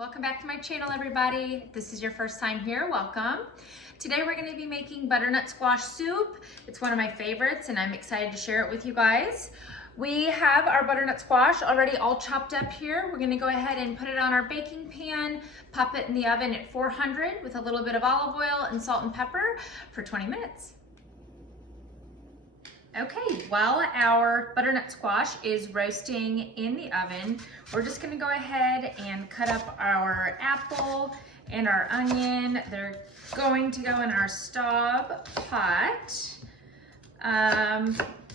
Welcome back to my channel, everybody. If this is your first time here, welcome. Today we're going to be making butternut squash soup. It's one of my favorites and I'm excited to share it with you guys. We have our butternut squash already all chopped up here. We're going to go ahead and put it on our baking pan, pop it in the oven at 400 with a little bit of olive oil and salt and pepper for 20 minutes. Okay, while our butternut squash is roasting in the oven, we're just gonna go ahead and cut up our apple and our onion. They're going to go in our stove pot.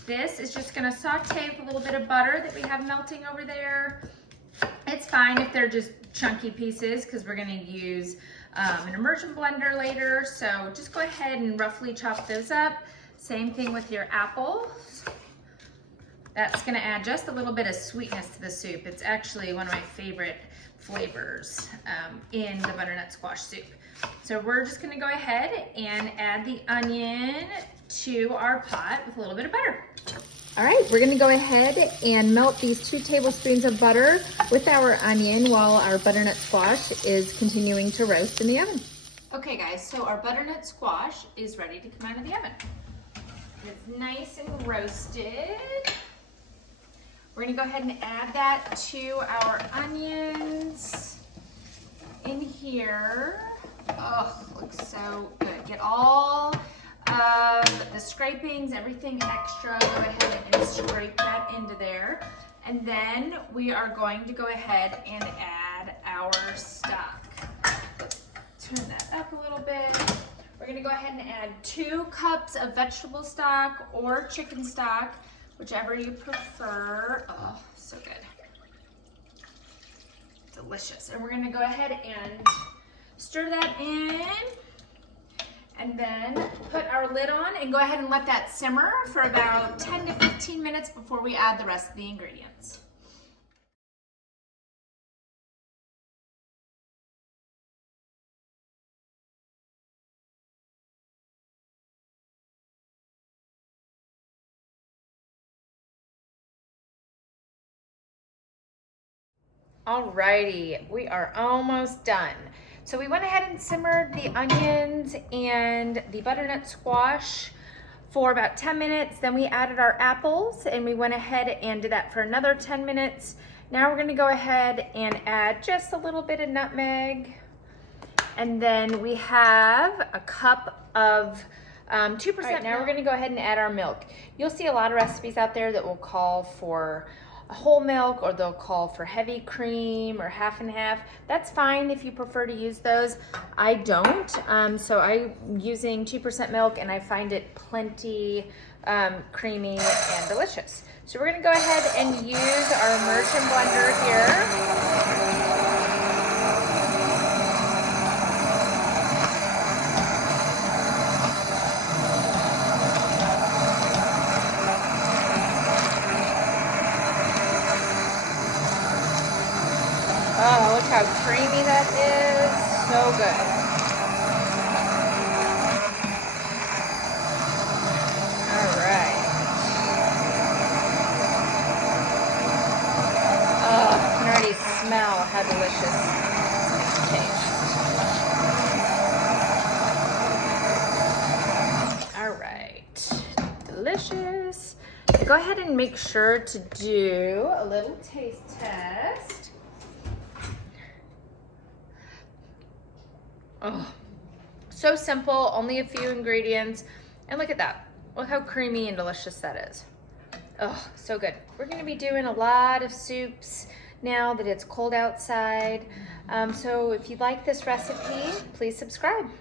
This is just gonna saute with a little bit of butter that we have melting over there. It's fine if they're just chunky pieces because we're gonna use an immersion blender later. So just go ahead and roughly chop those up. Same thing with your apples. That's gonna add just a little bit of sweetness to the soup. It's actually one of my favorite flavors in the butternut squash soup. So we're just gonna go ahead and add the onion to our pot with a little bit of butter. All right, we're gonna go ahead and melt these 2 tablespoons of butter with our onion while our butternut squash is continuing to roast in the oven. Okay guys, so our butternut squash is ready to come out of the oven. It's nice and roasted. We're gonna go ahead and add that to our onions in here. Oh, looks so good. Get all of the scrapings, everything extra, go ahead and scrape that into there. And then we are going to go ahead and add our stock. Turn that up a little bit. We're gonna go ahead and add 2 cups of vegetable stock or chicken stock, whichever you prefer. Oh, so good. Delicious. And we're gonna go ahead and stir that in and then put our lid on and go ahead and let that simmer for about 10 to 15 minutes before we add the rest of the ingredients. Alrighty, we are almost done. So we went ahead and simmered the onions and the butternut squash for about 10 minutes. Then we added our apples and we went ahead and did that for another 10 minutes. Now we're gonna go ahead and add just a little bit of nutmeg. And then we have a cup of 2%. Right, now we're gonna go ahead and add our milk. You'll see a lot of recipes out there that will call for whole milk, or they'll call for heavy cream or half and half. That's fine if you prefer to use those. I don't, so I'm using 2% milk and I find it plenty creamy and delicious. So we're gonna go ahead and use our immersion blender here. Oh, look how creamy that is. So good. All right. Oh, I can already smell how delicious it tastes. All right. Delicious. Go ahead and make sure to do a little taste test. Oh, so simple, only a few ingredients. And look at that. Look how creamy and delicious that is. Oh, so good. We're gonna be doing a lot of soups now that it's cold outside. So if you like this recipe, please subscribe.